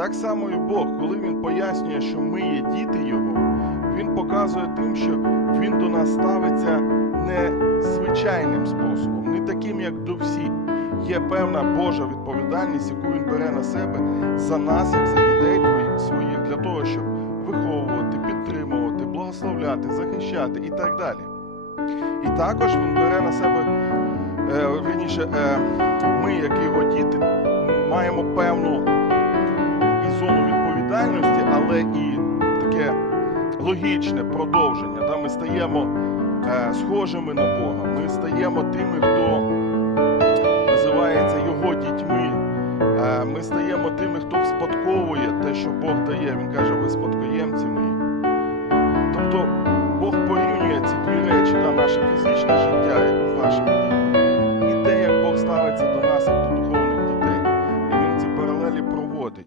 Так само і Бог, коли Він пояснює, що ми є діти Його, Він показує тим, що Він до нас ставиться не звичайним способом, не таким, як до всіх. Є певна Божа відповідальність, яку він бере на себе за нас, як за дітей своїх, для того, щоб виховувати, підтримувати, благословляти, захищати і так далі. І також він бере на себе, е, вірніше, е, ми, як його діти, маємо певну але і таке логічне продовження. Да? Ми стаємо е, схожими на Бога. Ми стаємо тими, хто називається його дітьми. Е, Ми стаємо тими, хто спадковує те, що Бог дає. Він каже, ви спадкоємці мої. Тобто Бог порівнює ці дві речі, да, наше фізичне життя з нашими. І те, як Бог ставиться до нас, як до